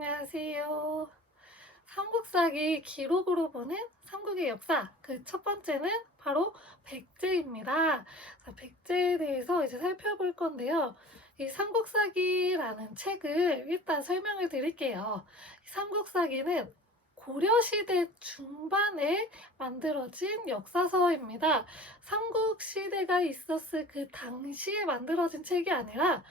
안녕하세요. 삼국사기 기록으로 보는 삼국의 역사. 그 첫 번째는 바로 백제입니다. 자, 백제에 대해서 이제 살펴볼 건데요. 이 삼국사기라는 책을 일단 설명을 드릴게요. 이 삼국사기는 고려시대 중반에 만들어진 역사서입니다. 삼국시대가 있었을 그 당시에 만들어진 책이 아니라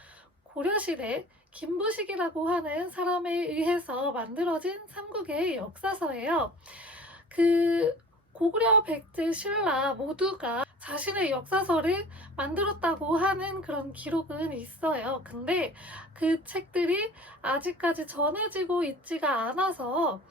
고려시대 김부식이라고 하는 사람에 의해서 만들어진 삼국의 역사서예요. 그 고구려, 백제, 신라 모두가 자신의 역사서를 만들었다고 하는 그런 기록은 있어요. 근데 그 책들이 아직까지 전해지고 있지가 않아서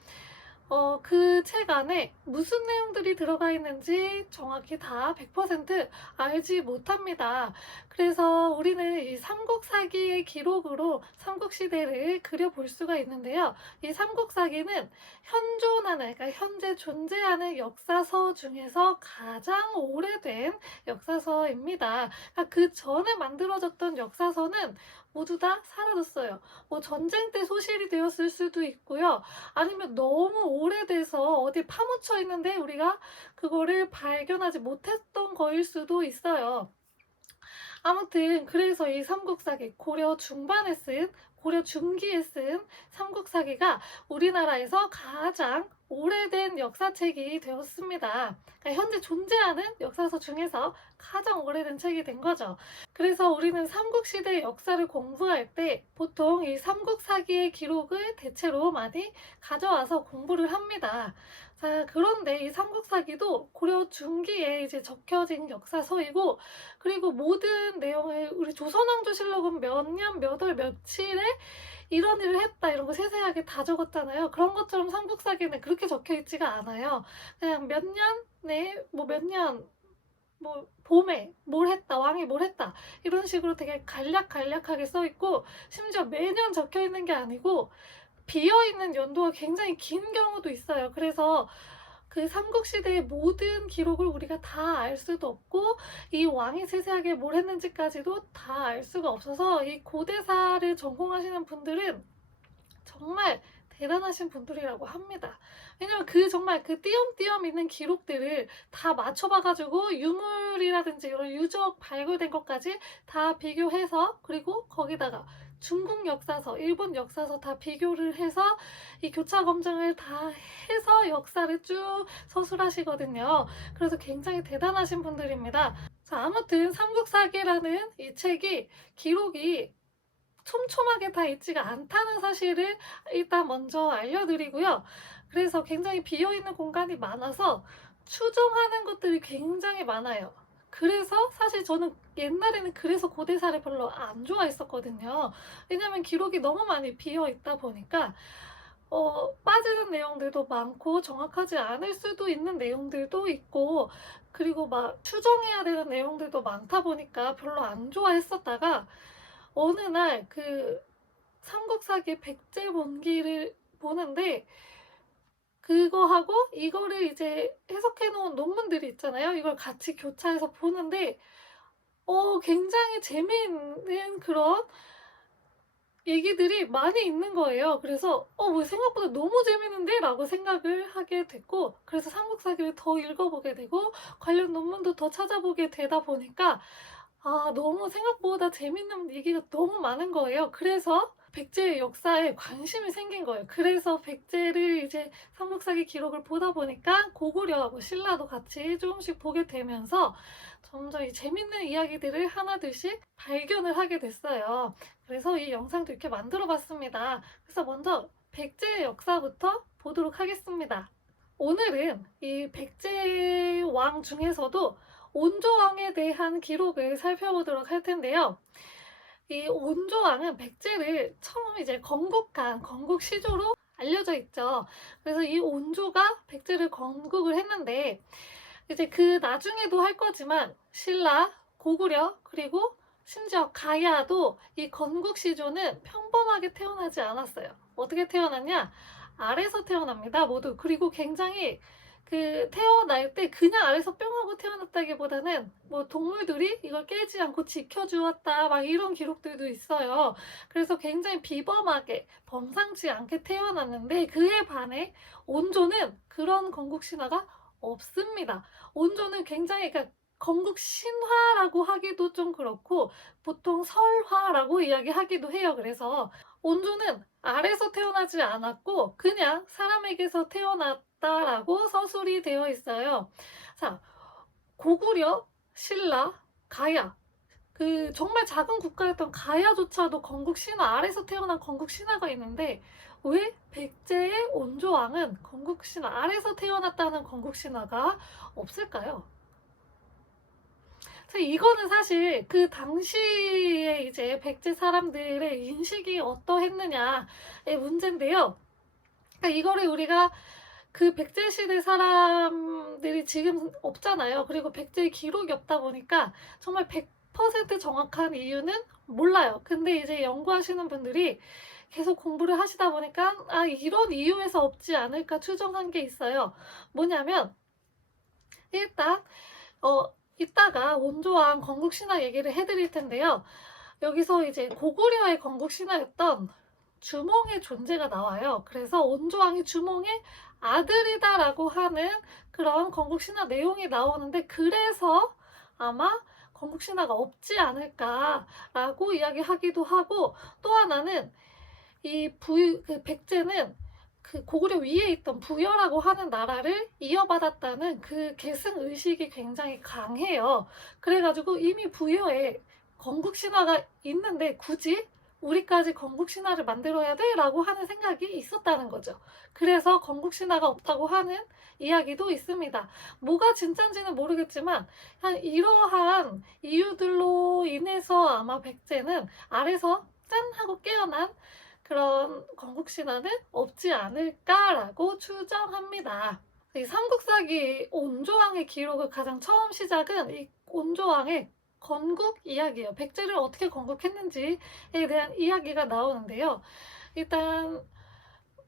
그 책 안에 무슨 내용들이 들어가 있는지 정확히 다 100% 알지 못합니다. 그래서 우리는 이 삼국사기의 기록으로 삼국시대를 그려볼 수가 있는데요. 이 삼국사기는 현존하는, 그러니까 현재 존재하는 역사서 중에서 가장 오래된 역사서입니다. 그러니까 그 전에 만들어졌던 역사서는 모두 다 사라졌어요. 뭐 전쟁 때 소실이 되었을 수도 있고요. 아니면 너무 오래돼서 어디 파묻혀 있는데 우리가 그거를 발견하지 못했던 거일 수도 있어요. 아무튼 그래서 이 삼국사기 고려 중반에 쓴 고려 중기에 쓴 삼국사기가 우리나라에서 가장 오래된 역사책이 되었습니다. 그러니까 현재 존재하는 역사서 중에서 가장 오래된 책이 된 거죠. 그래서 우리는 삼국시대 역사를 공부할 때 보통 이 삼국사기의 기록을 대체로 많이 가져와서 공부를 합니다. 자, 그런데 이 삼국사기도 고려 중기에 이제 적혀진 역사서이고, 그리고 모든 내용을 우리 조선왕조실록은 몇 년, 몇 월, 며칠에 이런 일을 했다 이런 거 세세하게 다 적었잖아요. 그런 것처럼 삼국사기는 그렇게 적혀 있지가 않아요. 그냥 몇 년에 뭐 몇 년, 뭐 봄에 뭘 했다, 왕이 뭘 했다 이런 식으로 되게 간략간략하게 써 있고, 심지어 매년 적혀 있는 게 아니고 비어있는 연도가 굉장히 긴 경우도 있어요. 그래서 그 삼국시대의 모든 기록을 우리가 다 알 수도 없고, 이 왕이 세세하게 뭘 했는지까지도 다 알 수가 없어서 이 고대사를 전공하시는 분들은 정말 대단하신 분들이라고 합니다. 왜냐면 그 정말 그 띄엄띄엄 있는 기록들을 다 맞춰봐가지고 유물이라든지 이런 유적 발굴된 것까지 다 비교해서, 그리고 거기다가 중국 역사서, 일본 역사서 다 비교를 해서 이 교차 검증을 다 해서 역사를 쭉 서술하시거든요. 그래서 굉장히 대단하신 분들입니다. 자, 아무튼 삼국사기라는 이 책이 기록이 촘촘하게 다 있지가 않다는 사실을 일단 먼저 알려드리고요. 그래서 굉장히 비어있는 공간이 많아서 추정하는 것들이 굉장히 많아요. 그래서 사실 저는 옛날에는 그래서 고대사를 별로 안 좋아했었거든요. 왜냐면 기록이 너무 많이 비어 있다 보니까 빠지는 내용들도 많고 정확하지 않을 수도 있는 내용들도 있고, 그리고 막 추정해야 되는 내용들도 많다 보니까 별로 안 좋아했었다가 어느 날 그 삼국사기 백제본기를 보는데, 그거하고 이거를 이제 해석해 놓은 논문들이 있잖아요. 이걸 같이 교차해서 보는데 굉장히 재미있는 그런 얘기들이 많이 있는 거예요. 그래서 뭐 생각보다 너무 재밌는데? 라고 생각을 하게 됐고, 그래서 삼국사기를 더 읽어보게 되고 관련 논문도 더 찾아보게 되다 보니까 너무 생각보다 재밌는 얘기가 너무 많은 거예요. 그래서 백제의 역사에 관심이 생긴 거예요. 그래서 백제를 이제 삼국사기 기록을 보다 보니까 고구려하고 신라도 같이 조금씩 보게 되면서 점점 이 재밌는 이야기들을 하나둘씩 발견을 하게 됐어요. 그래서 이 영상도 이렇게 만들어 봤습니다. 그래서 먼저 백제의 역사부터 보도록 하겠습니다. 오늘은 이 백제 왕 중에서도 온조왕에 대한 기록을 살펴보도록 할 텐데요. 이 온조왕은 백제를 처음 이제 건국한 건국시조로 알려져 있죠. 그래서 이 온조가 백제를 건국을 했는데, 이제 그 나중에도 할 거지만 신라, 고구려, 그리고 심지어 가야도 이 건국시조는 평범하게 태어나지 않았어요. 어떻게 태어났냐? 알에서 태어납니다, 모두. 그리고 굉장히 태어날 때 그냥 알에서 뿅 하고 태어났다기보다는 뭐 동물들이 이걸 깨지 않고 지켜주었다 막 이런 기록들도 있어요. 그래서 굉장히 비범하게 범상치 않게 태어났는데 그에 반해 온조는 그런 건국 신화가 없습니다. 온조는 굉장히 건국 신화라고 하기도 좀 그렇고 보통 설화라고 이야기하기도 해요. 그래서 온조는 알에서 태어나지 않았고 그냥 사람에게서 태어났다라고 서술이 되어 있어요. 자, 고구려, 신라, 가야 정말 작은 국가였던 가야조차도 건국 신화 아래서 태어난 건국 신화가 있는데 왜 백제의 온조왕은 건국 신화 아래서 태어났다는 건국 신화가 없을까요? 이거는 사실 그 당시에 이제 백제 사람들의 인식이 어떠했느냐의 문제인데요. 그러니까 이거를 우리가 그 백제 시대 사람들이 지금 없잖아요. 그리고 백제의 기록이 없다 보니까 정말 100% 정확한 이유는 몰라요. 근데 이제 연구하시는 분들이 계속 공부를 하시다 보니까 이런 이유에서 없지 않을까 추정한 게 있어요. 뭐냐면 일단 이따가 온조왕 건국신화 얘기를 해드릴 텐데요. 여기서 이제 고구려의 건국신화였던 주몽의 존재가 나와요. 그래서 온조왕이 주몽의 아들이다라고 하는 그런 건국신화 내용이 나오는데 그래서 아마 건국신화가 없지 않을까라고 이야기하기도 하고 또 하나는 백제는 그 고구려 위에 있던 부여라고 하는 나라를 이어받았다는 그 계승 의식이 굉장히 강해요. 그래가지고 이미 부여에 건국 신화가 있는데 굳이 우리까지 건국 신화를 만들어야 돼? 라고 하는 생각이 있었다는 거죠. 그래서 건국 신화가 없다고 하는 이야기도 있습니다. 뭐가 진짠지는 모르겠지만 이러한 이유들로 인해서 아마 백제는 아래서 짠 하고 깨어난 그런 건국신화는 없지 않을까라고 추정합니다. 이 삼국사기 온조왕의 기록을 가장 처음 시작은 이 온조왕의 건국 이야기예요. 백제를 어떻게 건국했는지에 대한 이야기가 나오는데요. 일단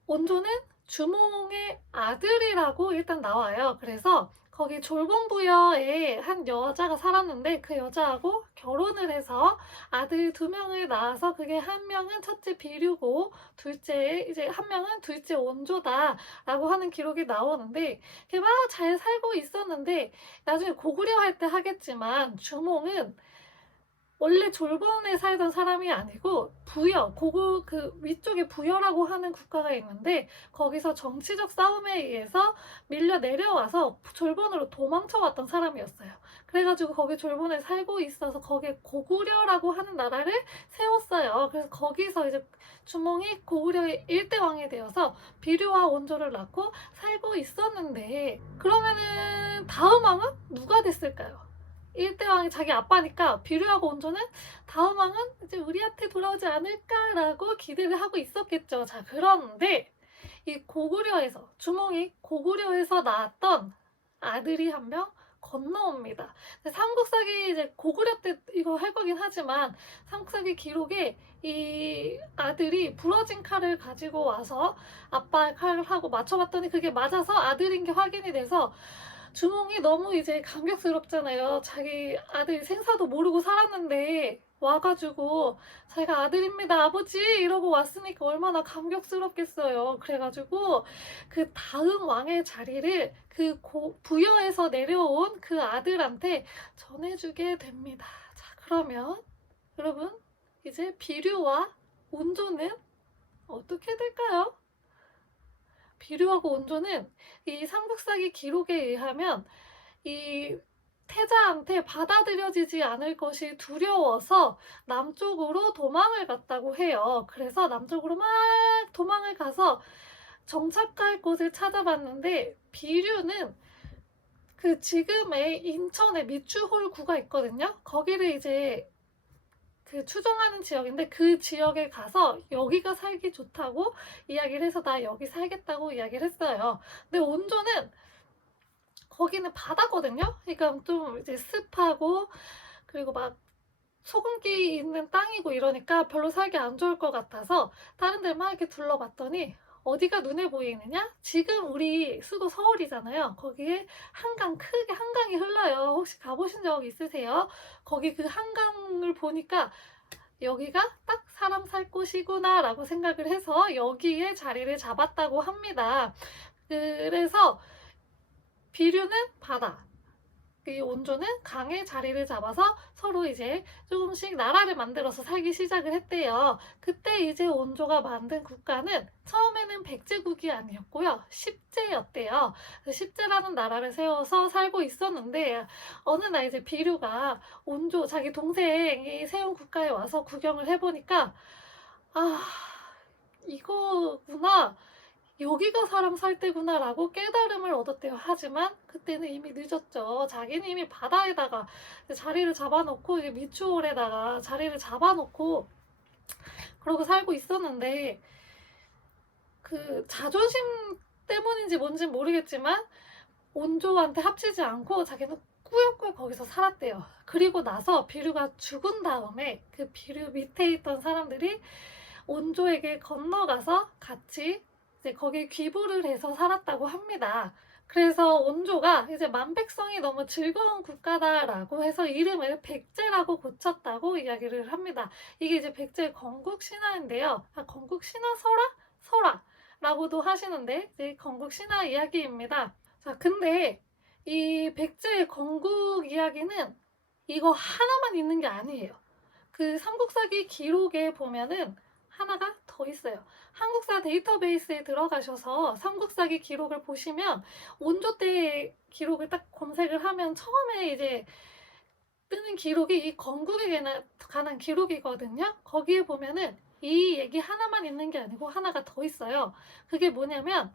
온조는 주몽의 아들이라고 일단 나와요. 그래서 거기 졸봉부여에 한 여자가 살았는데 그 여자하고 결혼을 해서 아들 2명을 낳아서 그게 한 명은 첫째 비류고 한 명은 둘째 온조다라고 하는 기록이 나오는데 막 잘 살고 있었는데 나중에 고구려 할 때 하겠지만 주몽은 원래 졸본에 살던 사람이 아니고 부여, 그 위쪽에 부여라고 하는 국가가 있는데 거기서 정치적 싸움에 의해서 밀려 내려와서 졸본으로 도망쳐왔던 사람이었어요. 그래가지고 거기 졸본에 살고 있어서 거기에 고구려라고 하는 나라를 세웠어요. 그래서 거기서 이제 주몽이 고구려의 1대 왕이 되어서 비류와 온조를 낳고 살고 있었는데 그러면은 다음 왕은 누가 됐을까요? 1대 왕이 자기 아빠니까 비류하고 온조는 다음 왕은 이제 우리한테 돌아오지 않을까라고 기대를 하고 있었겠죠. 자, 그런데 이 주몽이 고구려에서 낳았던 아들이 한 명 건너옵니다. 삼국사기 이제 고구려 때 이거 할 거긴 하지만 삼국사기 기록에 이 아들이 부러진 칼을 가지고 와서 아빠의 칼하고 맞춰봤더니 그게 맞아서 아들인 게 확인이 돼서 주몽이 너무 이제 감격스럽잖아요. 자기 아들 생사도 모르고 살았는데 와가지고 자기가 아들입니다 아버지 이러고 왔으니까 얼마나 감격스럽겠어요. 그래가지고 그 다음 왕의 자리를 부여에서 내려온 그 아들한테 전해주게 됩니다. 자, 그러면 여러분 이제 비류와 온조는 어떻게 될까요? 비류하고 온조는 이 삼국사기 기록에 의하면 이 태자한테 받아들여지지 않을 것이 두려워서 남쪽으로 도망을 갔다고 해요. 그래서 남쪽으로 막 도망을 가서 정착할 곳을 찾아봤는데 비류는 그 지금의 인천에 미추홀구가 있거든요. 거기를 이제 추종하는 지역인데 그 지역에 가서 여기가 살기 좋다고 이야기를 해서 나 여기 살겠다고 이야기를 했어요. 근데 온조는 거기는 바다거든요. 그러니까 좀 이제 습하고 그리고 막 소금기 있는 땅이고 이러니까 별로 살기 안 좋을 것 같아서 다른 데를 막 이렇게 둘러봤더니 어디가 눈에 보이느냐? 지금 우리 수도 서울이잖아요. 거기에 크게 한강이 흘러요. 혹시 가보신 적 있으세요? 거기 그 한강을 보니까 여기가 딱 사람 살 곳이구나라고 생각을 해서 여기에 자리를 잡았다고 합니다. 그래서 비류는 바다, 이 온조는 강에 자리를 잡아서 서로 이제 조금씩 나라를 만들어서 살기 시작을 했대요. 그때 이제 온조가 만든 국가는 처음에는 백제국이 아니었고요. 십제였대요. 십제라는 나라를 세워서 살고 있었는데 어느 날 이제 비류가 온조 자기 동생이 세운 국가에 와서 구경을 해보니까 아, 이거구나. 여기가 사람 살 때구나라고 깨달음을 얻었대요. 하지만 그때는 이미 늦었죠. 자기는 이미 바다에다가 자리를 잡아놓고 이제 미추홀에다가 자리를 잡아놓고 그러고 살고 있었는데 그 자존심 때문인지 뭔지 모르겠지만 온조한테 합치지 않고 자기는 꾸역꾸역 거기서 살았대요. 그리고 나서 비류가 죽은 다음에 그 비류 밑에 있던 사람들이 온조에게 건너가서 같이 이제 거기에 귀부를 해서 살았다고 합니다. 그래서 온조가 이제 만백성이 너무 즐거운 국가다라고 해서 이름을 백제라고 고쳤다고 이야기를 합니다. 이게 이제 백제 건국 신화인데요. 건국 신화 설화라고도 하시는데 이제 건국 신화 이야기입니다. 자, 근데 이 백제의 건국 이야기는 이거 하나만 있는 게 아니에요. 그 삼국사기 기록에 보면은 하나가 더 있어요. 한국사 데이터베이스에 들어가셔서 삼국사기 기록을 보시면 온조 때 기록을 딱 검색을 하면 처음에 이제 뜨는 기록이 이 건국에 관한 기록이거든요. 거기에 보면은 이 얘기 하나만 있는 게 아니고 하나가 더 있어요. 그게 뭐냐면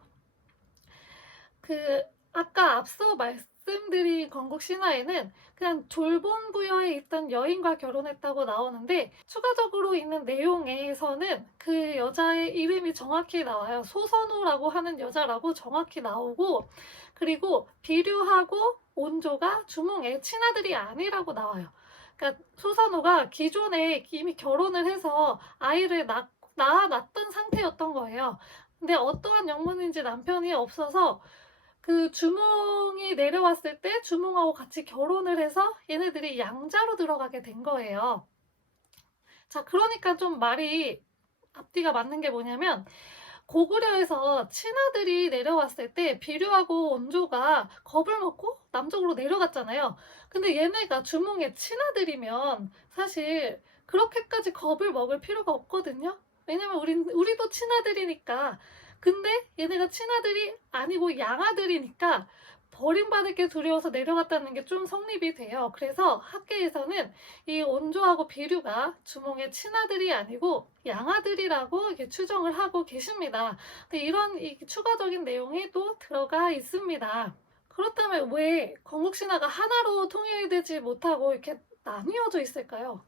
아까 앞서 말씀드린 건국 신화에는 그냥 졸본 부여에 있던 여인과 결혼했다고 나오는데 추가적으로 있는 내용에서는 그 여자의 이름이 정확히 나와요. 소선우라고 하는 여자라고 정확히 나오고 그리고 비류하고 온조가 주몽의 친아들이 아니라고 나와요. 그러니까 소선우가 기존에 이미 결혼을 해서 아이를 낳았던 상태였던 거예요. 근데 어떠한 영문인지 남편이 없어서 그 주몽이 내려왔을 때 주몽하고 같이 결혼을 해서 얘네들이 양자로 들어가게 된 거예요. 자, 그러니까 좀 말이 앞뒤가 맞는 게 뭐냐면 고구려에서 친아들이 내려왔을 때 비류하고 온조가 겁을 먹고 남쪽으로 내려갔잖아요. 근데 얘네가 주몽의 친아들이면 사실 그렇게까지 겁을 먹을 필요가 없거든요. 왜냐면 우리도 친아들이니까. 근데 얘네가 친아들이 아니고 양아들이니까 버림받을 게 두려워서 내려갔다는 게 좀 성립이 돼요. 그래서 학계에서는 이 온조하고 비류가 주몽의 친아들이 아니고 양아들이라고 이렇게 추정을 하고 계십니다. 근데 이런 추가적인 내용이 또 들어가 있습니다. 그렇다면 왜 건국신화가 하나로 통일되지 못하고 이렇게 나뉘어져 있을까요?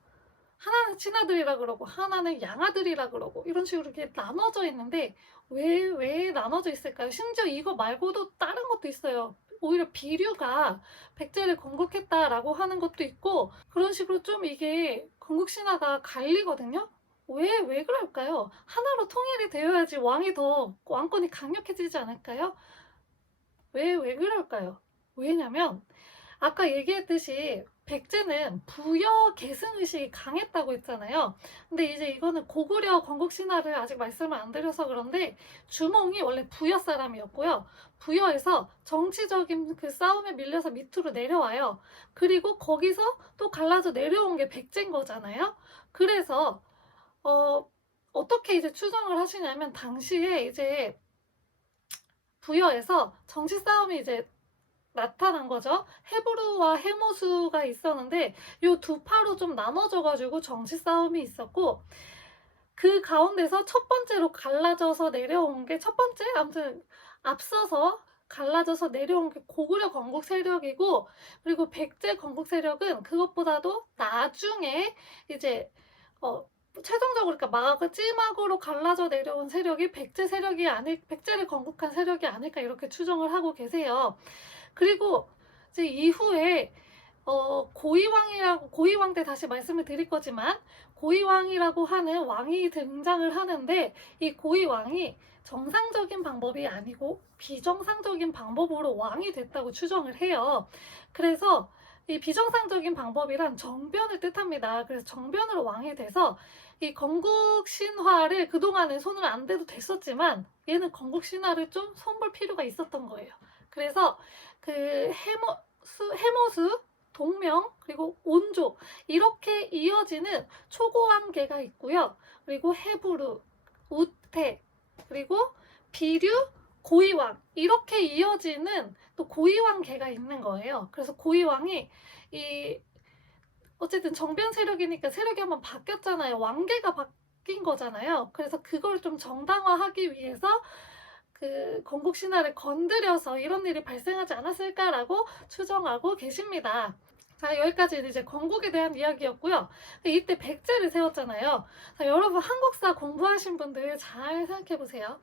하나는 친아들이라 그러고 하나는 양아들이라 그러고 이런 식으로 이렇게 나눠져 있는데 왜 나눠져 있을까요? 심지어 이거 말고도 다른 것도 있어요. 오히려 비류가 백제를 건국했다라고 하는 것도 있고 그런 식으로 좀 이게 건국 신화가 갈리거든요. 왜 그럴까요? 하나로 통일이 되어야지 왕권이 강력해지지 않을까요? 왜 그럴까요? 왜냐면 아까 얘기했듯이 백제는 부여 계승의식이 강했다고 했잖아요. 근데 이제 이거는 고구려 건국 신화를 아직 말씀을 안 드려서 그런데 주몽이 원래 부여 사람이었고요. 부여에서 정치적인 그 싸움에 밀려서 밑으로 내려와요. 그리고 거기서 또 갈라져 내려온 게 백제인 거잖아요. 그래서 어떻게 이제 추정을 하시냐면 당시에 이제 부여에서 정치 싸움이 이제 나타난 거죠. 헤브루와 헤모수가 있었는데 이 두 파로 좀 나눠져가지고 정치 싸움이 있었고 그 가운데서 첫 번째로 갈라져서 내려온 게 첫 번째 아무튼 앞서서 갈라져서 내려온 게 고구려 건국 세력이고 그리고 백제 건국 세력은 그것보다도 나중에 이제 최종적으로 그러니까 마지막으로 갈라져 내려온 세력이 백제를 건국한 세력이 아닐까 이렇게 추정을 하고 계세요. 그리고 이제 이후에 고이왕 때 다시 말씀을 드릴 거지만 고이왕이라고 하는 왕이 등장을 하는데 이 고이왕이 정상적인 방법이 아니고 비정상적인 방법으로 왕이 됐다고 추정을 해요. 그래서 이 비정상적인 방법이란 정변을 뜻합니다. 그래서 정변으로 왕이 돼서 이 건국 신화를 그동안은 손을 안 대도 됐었지만 얘는 건국 신화를 좀 손볼 필요가 있었던 거예요. 그래서 그 해모수, 동명, 그리고 온조 이렇게 이어지는 초고왕계가 있고요. 그리고 해부르, 우태, 그리고 비류, 고이왕 이렇게 이어지는 또 고이왕계가 있는 거예요. 그래서 고이왕이 이 어쨌든 정변 세력이니까 세력이 한번 바뀌었잖아요. 왕계가 바뀐 거잖아요. 그래서 그걸 좀 정당화하기 위해서 그 건국 신화를 건드려서 이런 일이 발생하지 않았을까라고 추정하고 계십니다. 자, 여기까지 이제 건국에 대한 이야기였고요. 이때 백제를 세웠잖아요. 자, 여러분 한국사 공부하신 분들 잘 생각해 보세요.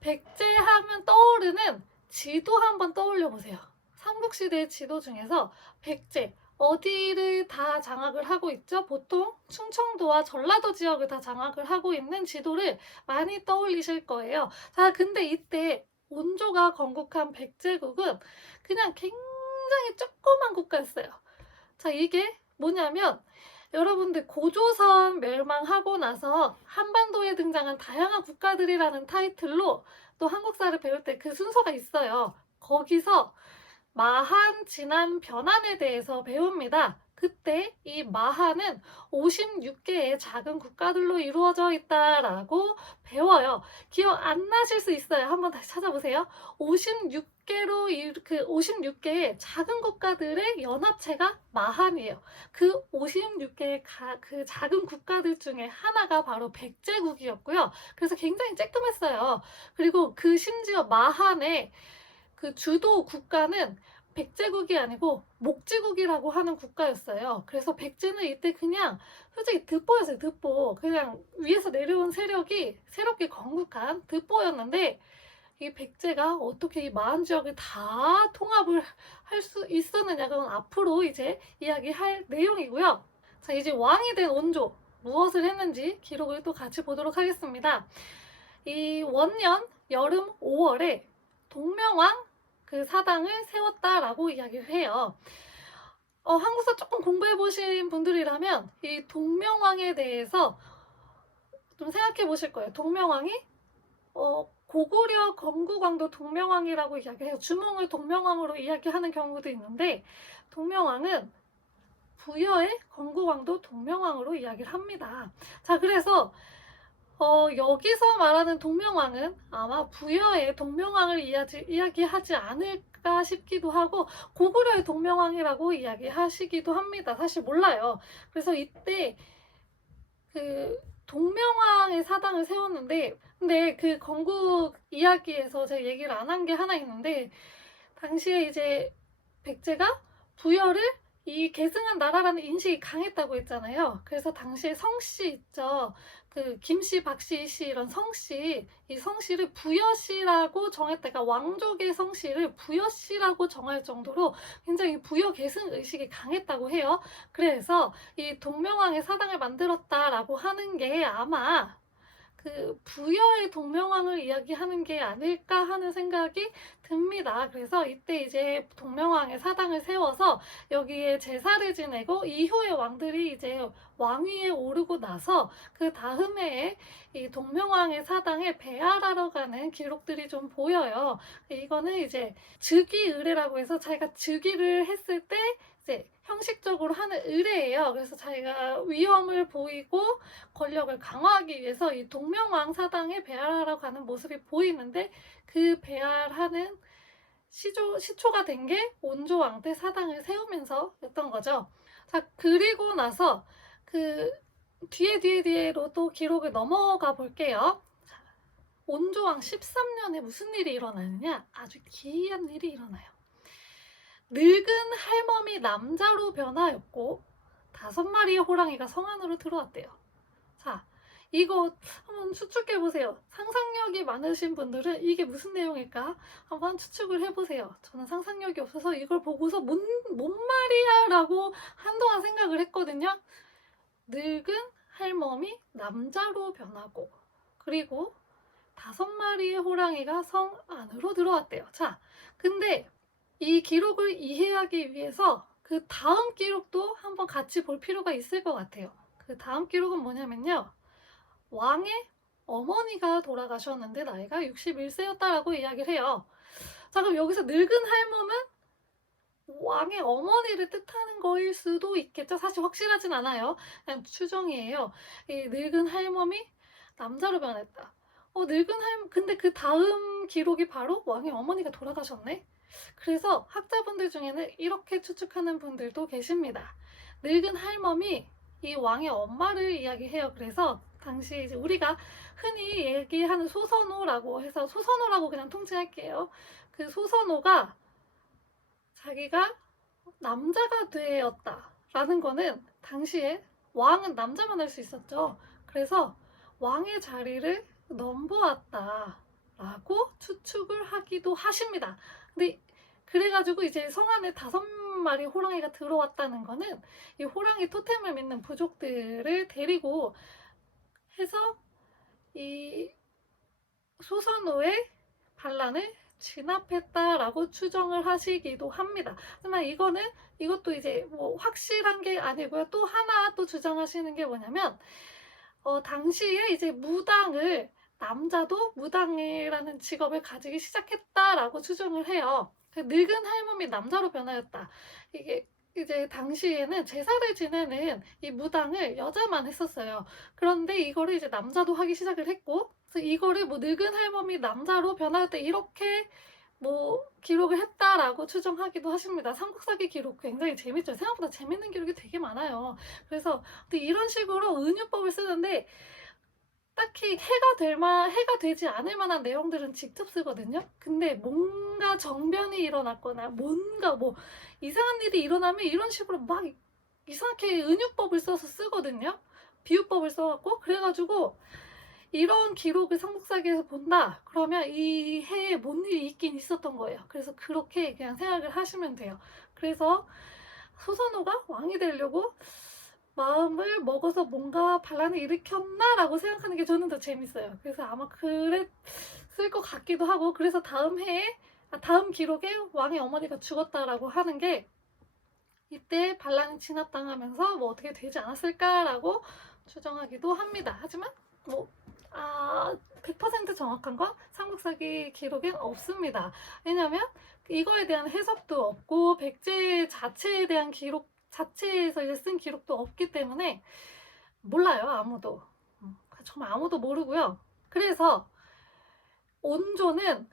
백제 하면 떠오르는 지도 한번 떠올려 보세요. 삼국시대의 지도 중에서 백제 어디를 다 장악을 하고 있죠? 보통 충청도와 전라도 지역을 다 장악을 하고 있는 지도를 많이 떠올리실 거예요. 자, 근데 이때 온조가 건국한 백제국은 그냥 굉장히 조그만 국가였어요. 자, 이게 뭐냐면 여러분들 고조선 멸망하고 나서 한반도에 등장한 다양한 국가들이라는 타이틀로 또 한국사를 배울 때 그 순서가 있어요. 거기서 마한, 진한, 변한에 대해서 배웁니다. 그때 이 마한은 56개의 작은 국가들로 이루어져 있다라고 배워요. 기억 안 나실 수 있어요. 한번 다시 찾아보세요. 56개의 작은 국가들의 연합체가 마한이에요. 그 56개의 그 작은 국가들 중에 하나가 바로 백제국이었고요. 그래서 굉장히 쬐끔했어요. 그리고 그 심지어 마한의 그 주도 국가는 백제국이 아니고 목지국이라고 하는 국가였어요. 그래서 백제는 이때 그냥 솔직히 득보였어요. 득보. 그냥 위에서 내려온 세력이 새롭게 건국한 득보였는데 이 백제가 어떻게 이 마한 지역을 다 통합을 할 수 있었느냐, 그건 앞으로 이제 이야기할 내용이고요. 자, 이제 왕이 된 온조 무엇을 했는지 기록을 또 같이 보도록 하겠습니다. 이 원년 여름 5월에 동명왕 그 사당을 세웠다라고 이야기를 해요. 한국사 조금 공부해 보신 분들이라면 이 동명왕에 대해서 좀 생각해 보실 거예요. 동명왕이 고구려 건국왕도 동명왕이라고 이야기해요. 주몽을 동명왕으로 이야기하는 경우도 있는데 동명왕은 부여의 건국왕도 동명왕으로 이야기를 합니다. 자, 그래서 여기서 말하는 동명왕은 아마 부여의 동명왕을 이야기하지 않을까 싶기도 하고 고구려의 동명왕이라고 이야기하시기도 합니다. 사실 몰라요. 그래서 이때 그 동명왕의 사당을 세웠는데 근데 그 건국 이야기에서 제가 얘기를 안 한 게 하나 있는데 당시에 이제 백제가 부여를 이 계승한 나라라는 인식이 강했다고 했잖아요. 그래서 당시에 성씨 있죠. 그 김씨, 박씨, 이씨 이런 성씨, 이 성씨를 부여씨라고 정했다가 그러니까 왕족의 성씨를 부여씨라고 정할 정도로 굉장히 부여 계승 의식이 강했다고 해요. 그래서 이 동명왕의 사당을 만들었다라고 하는 게 아마 그 부여의 동명왕을 이야기하는 게 아닐까 하는 생각이 듭니다. 그래서 이때 이제 동명왕의 사당을 세워서 여기에 제사를 지내고 이후의 왕들이 이제 왕위에 오르고 나서 그 다음 해에 이 동명왕의 사당에 배알하러 가는 기록들이 좀 보여요. 이거는 이제 즉위의례라고 해서 자기가 즉위를 했을 때 이제 형식적으로 하는 의례예요. 그래서 자기가 위험을 보이고 권력을 강화하기 위해서 이 동명왕 사당에 배알하러 가는 모습이 보이는데 그 배알하는 시초가 된 게 온조왕 때 사당을 세우면서였던 거죠. 자, 그리고 나서 그 뒤로 또 기록을 넘어가 볼게요. 온조왕 13년에 무슨 일이 일어나느냐? 아주 기이한 일이 일어나요. 늙은 할멈이 남자로 변하였고 5마리의 호랑이가 성 안으로 들어왔대요. 자, 이거 한번 추측해 보세요. 상상력이 많으신 분들은 이게 무슨 내용일까? 한번 추측을 해보세요. 저는 상상력이 없어서 이걸 보고서 뭔 말이야 라고 한동안 생각을 했거든요. 늙은 할멈이 남자로 변하고, 그리고 5마리의 호랑이가 성 안으로 들어왔대요. 자, 근데 이 기록을 이해하기 위해서 그 다음 기록도 한번 같이 볼 필요가 있을 것 같아요. 그 다음 기록은 뭐냐면요. 왕의 어머니가 돌아가셨는데 나이가 61세였다라고 이야기를 해요. 자, 그럼 여기서 늙은 할멈은 왕의 어머니를 뜻하는 거일 수도 있겠죠. 사실 확실하진 않아요. 그냥 추정이에요. 이 늙은 할멈이 남자로 변했다. 근데 그 다음 기록이 바로 왕의 어머니가 돌아가셨네. 그래서 학자분들 중에는 이렇게 추측하는 분들도 계십니다. 늙은 할멈이 이 왕의 엄마를 이야기해요. 그래서 당시 이제 우리가 흔히 얘기하는 소선호라고 해서 소선호라고 그냥 통칭할게요. 그 소선호가 자기가 남자가 되었다라는 거는 당시에 왕은 남자만 할 수 있었죠. 그래서 왕의 자리를 넘보았다라고 추측을 하기도 하십니다. 근데 그래가지고 이제 성 안에 5마리 호랑이가 들어왔다는 거는 이 호랑이 토템을 믿는 부족들을 데리고 해서 이 소선호의 반란을 진압했다라고 추정을 하시기도 합니다. 하지만 이것도 이제 뭐 확실한 게 아니고요. 또 하나 또 주장하시는 게 뭐냐면 당시에 이제 무당을 남자도 무당이라는 직업을 가지기 시작했다라고 추정을 해요. 늙은 할멈이 남자로 변하였다. 이게 이제 당시에는 제사를 지내는 이 무당을 여자만 했었어요. 그런데 이거를 이제 남자도 하기 시작을 했고, 그래서 이거를 뭐 늙은 할멈이 남자로 변하였다 이렇게 뭐 기록을 했다라고 추정하기도 하십니다. 삼국사기 기록 굉장히 재밌죠. 생각보다 재밌는 기록이 되게 많아요. 그래서 이런 식으로 은유법을 쓰는데 딱히 해가 되지 않을 만한 내용들은 직접 쓰거든요. 근데 뭔가 정변이 일어났거나 뭔가 뭐 이상한 일이 일어나면 이런 식으로 막 이상하게 은유법을 써서 쓰거든요. 비유법을 써갖고 그래가지고 이런 기록을 삼국사기에서 본다 그러면 이 해에 뭔 일이 있긴 있었던 거예요. 그래서 그렇게 그냥 생각을 하시면 돼요. 그래서 소선호가 왕이 되려고 마음을 먹어서 뭔가 반란을 일으켰나 라고 생각하는 게 저는 더 재밌어요. 그래서 아마 그랬을 것 같기도 하고, 그래서 다음 기록에 왕의 어머니가 죽었다라고 하는 게 이때 반란이 진압당하면서 뭐 어떻게 되지 않았을까라고 추정하기도 합니다. 하지만 뭐 100% 정확한 건 삼국사기 기록엔 없습니다. 왜냐면 이거에 대한 해석도 없고 백제 자체에 대한 기록 자체에서 이제 쓴 기록도 없기 때문에 몰라요. 아무도. 정말 아무도 모르고요. 그래서 온조는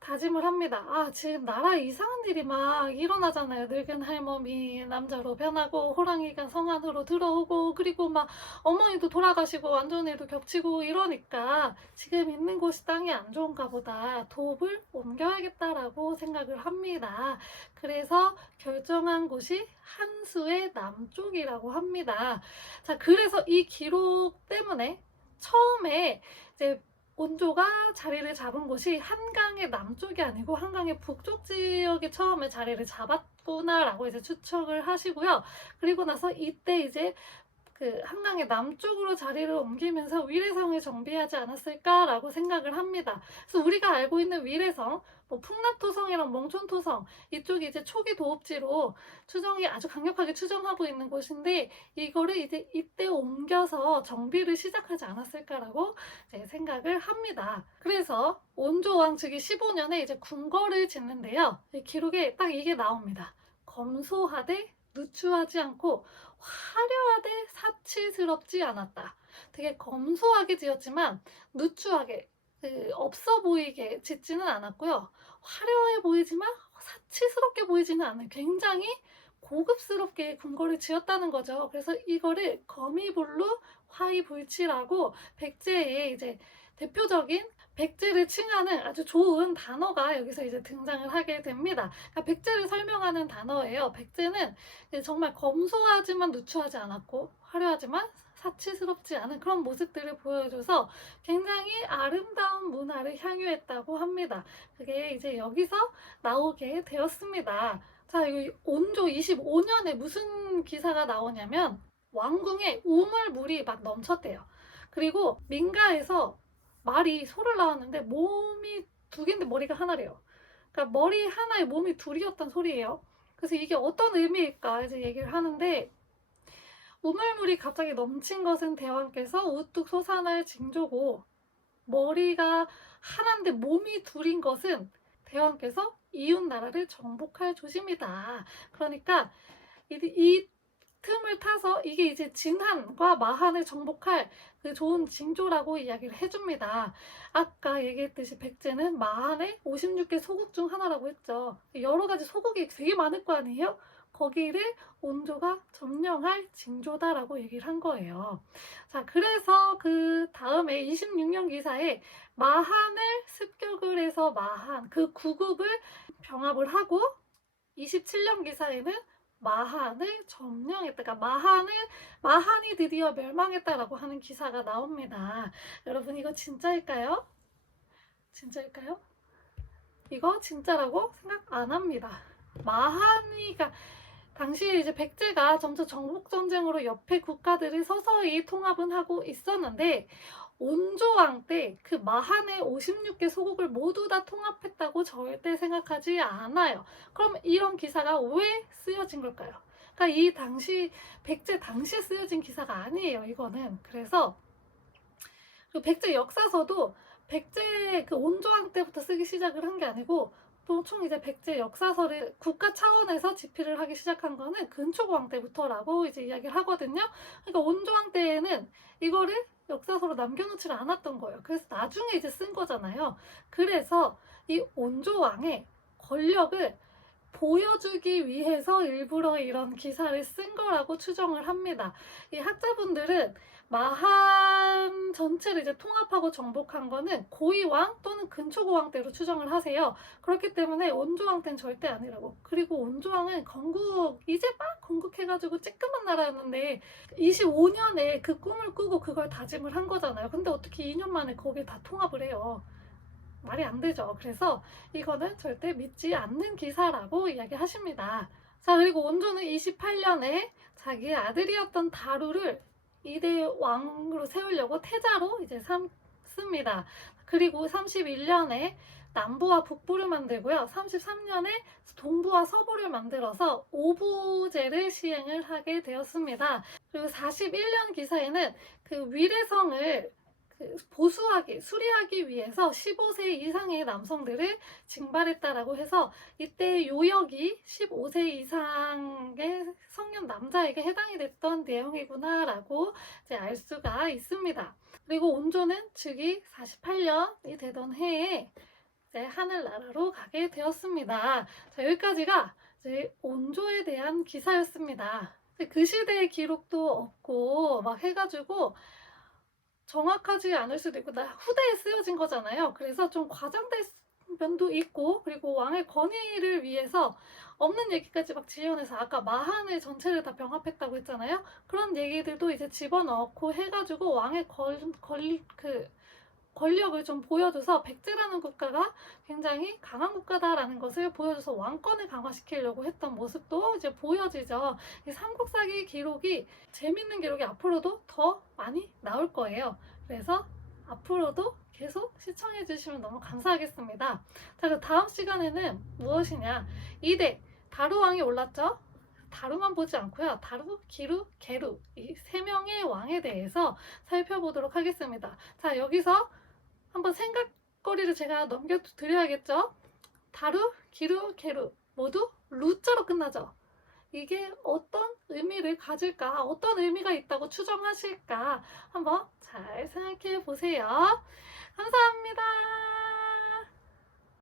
다짐을 합니다. 지금 나라에 이상한 일이 막 일어나잖아요. 늙은 할멈이 남자로 변하고 호랑이가 성 안으로 들어오고 그리고 막 어머니도 돌아가시고 안 좋은 일도 겹치고 이러니까 지금 있는 곳이 땅이 안 좋은가 보다. 도읍을 옮겨야겠다라고 생각을 합니다. 그래서 결정한 곳이 한수의 남쪽이라고 합니다. 자, 그래서 이 기록 때문에 처음에 이제 온조가 자리를 잡은 곳이 한강의 남쪽이 아니고 한강의 북쪽 지역에 처음에 자리를 잡았구나라고 이제 추측을 하시고요. 그리고 나서 이때 이제 그 한강의 남쪽으로 자리를 옮기면서 위례성을 정비하지 않았을까라고 생각을 합니다. 그래서 우리가 알고 있는 위례성, 뭐 풍납토성이랑 몽촌토성 이쪽이 이제 초기 도읍지로 추정이 아주 강력하게 추정하고 있는 곳인데 이거를 이제 이때 옮겨서 정비를 시작하지 않았을까라고 이제 생각을 합니다. 그래서 온조왕 즉위 15년에 이제 궁궐을 짓는데요. 기록에 딱 이게 나옵니다. 검소하되 누추하지 않고 화려하되 사치스럽지 않았다. 되게 검소하게 지었지만 누추하게 없어 보이게 짓지는 않았고요. 화려해 보이지만 사치스럽게 보이지는 않아요. 굉장히 고급스럽게 궁궐을 지었다는 거죠. 그래서 이거를 거미불루 화이불치라고 백제의 이제 대표적인 백제를 칭하는 아주 좋은 단어가 여기서 이제 등장을 하게 됩니다. 그러니까 백제를 설명하는 단어예요. 백제는 정말 검소하지만 누추하지 않았고 화려하지만 사치스럽지 않은 그런 모습들을 보여줘서 굉장히 아름다운 문화를 향유했다고 합니다. 그게 이제 여기서 나오게 되었습니다. 자, 이 온조 25년에 무슨 기사가 나오냐면 왕궁에 우물물이 막 넘쳤대요. 그리고 민가에서 말이 소를 낳았는데 몸이 두 개인데 머리가 하나래요. 그러니까 머리 하나에 몸이 둘이었단 소리예요. 그래서 이게 어떤 의미일까 이제 얘기를 하는데, 우물물이 갑자기 넘친 것은 대왕께서 우뚝 솟아날 징조고, 머리가 하나인데 몸이 둘인 것은 대왕께서 이웃 나라를 정복할 조짐이다. 그러니까 이 틈을 타서 이게 이제 진한과 마한을 정복할 그 좋은 징조라고 이야기를 해줍니다. 아까 얘기했듯이 백제는 마한의 56개 소국 중 하나라고 했죠. 여러 가지 소국이 되게 많을 거 아니에요? 거기를 온조가 점령할 징조다라고 얘기를 한 거예요. 자, 그래서 그 다음에 26년 기사에 마한을 습격을 해서 마한 그 구국을 병합을 하고, 27년 기사에는 마한을 점령했다. 그러니까 마한이 드디어 멸망했다라고 하는 기사가 나옵니다. 여러분, 이거 진짜일까요? 진짜일까요? 이거 진짜라고 생각 안 합니다. 마한이가 당시에 이제 백제가 점차 정복 전쟁으로 옆에 국가들을 서서히 통합은 하고 있었는데, 온조왕 때 그 마한의 56개 소국을 모두 다 통합했다고 절대 생각하지 않아요. 그럼 이런 기사가 왜 쓰여진 걸까요? 그러니까 이 당시 백제 당시에 쓰여진 기사가 아니에요, 이거는. 그래서 그 백제 역사서도 백제 그 온조왕 때부터 쓰기 시작을 한 게 아니고, 보통 이제 백제 역사서를 국가 차원에서 집필을 하기 시작한 거는 근초고왕 때부터라고 이제 이야기를 하거든요. 그러니까 온조왕 때에는 이거를 역사서로 남겨놓지를 않았던 거예요. 그래서 나중에 이제 쓴 거잖아요. 그래서 이 온조왕의 권력을 보여주기 위해서 일부러 이런 기사를 쓴 거라고 추정을 합니다. 이 학자분들은 마한 전체를 이제 통합하고 정복한 거는 고이왕 또는 근초고왕 때로 추정을 하세요. 그렇기 때문에 온조왕 때는 절대 아니라고. 그리고 온조왕은 이제 막 건국해가지고 쬐끄만 나라였는데 25년에 그 꿈을 꾸고 그걸 다짐을 한 거잖아요. 근데 어떻게 2년 만에 거기에 다 통합을 해요? 말이 안 되죠. 그래서 이거는 절대 믿지 않는 기사라고 이야기하십니다. 자, 그리고 온조는 28년에 자기 아들이었던 다루를 2대 왕으로 세우려고 태자로 이제 삼습니다. 그리고 31년에 남부와 북부를 만들고요. 33년에 동부와 서부를 만들어서 오부제를 시행을 하게 되었습니다. 그리고 41년 기사에는 그 위례성을 수리하기 위해서 15세 이상의 남성들을 징발했다라고 해서 이때 요역이 15세 이상의 성년 남자에게 해당이 됐던 내용이구나라고 이제 알 수가 있습니다. 그리고 온조는 즉위 48년이 되던 해에 이제 하늘나라로 가게 되었습니다. 자, 여기까지가 이제 온조에 대한 기사였습니다. 그 시대의 기록도 없고 막 해가지고 정확하지 않을 수도 있고 후대에 쓰여진 거잖아요. 그래서 좀 과장된 면도 있고, 그리고 왕의 권위를 위해서 없는 얘기까지 막 지어내서 아까 마한을 전체를 다 병합했다고 했잖아요. 그런 얘기들도 이제 집어넣고 해가지고 왕의 권력을 좀 보여줘서 백제라는 국가가 굉장히 강한 국가다라는 것을 보여줘서 왕권을 강화시키려고 했던 모습도 이제 보여지죠. 이 삼국사기 기록이 재밌는 기록이 앞으로도 더 많이 나올 거예요. 그래서 앞으로도 계속 시청해 주시면 너무 감사하겠습니다. 자, 그 다음 시간에는 무엇이냐? 2대 다루왕이 올랐죠? 다루만 보지 않고요. 다루, 기루, 게루 이 세 명의 왕에 대해서 살펴보도록 하겠습니다. 자, 여기서 한번 생각거리를 제가 넘겨드려야겠죠? 다루, 기루, 게루 모두 루자로 끝나죠? 이게 어떤 의미를 가질까? 어떤 의미가 있다고 추정하실까? 한번 잘 생각해 보세요. 감사합니다.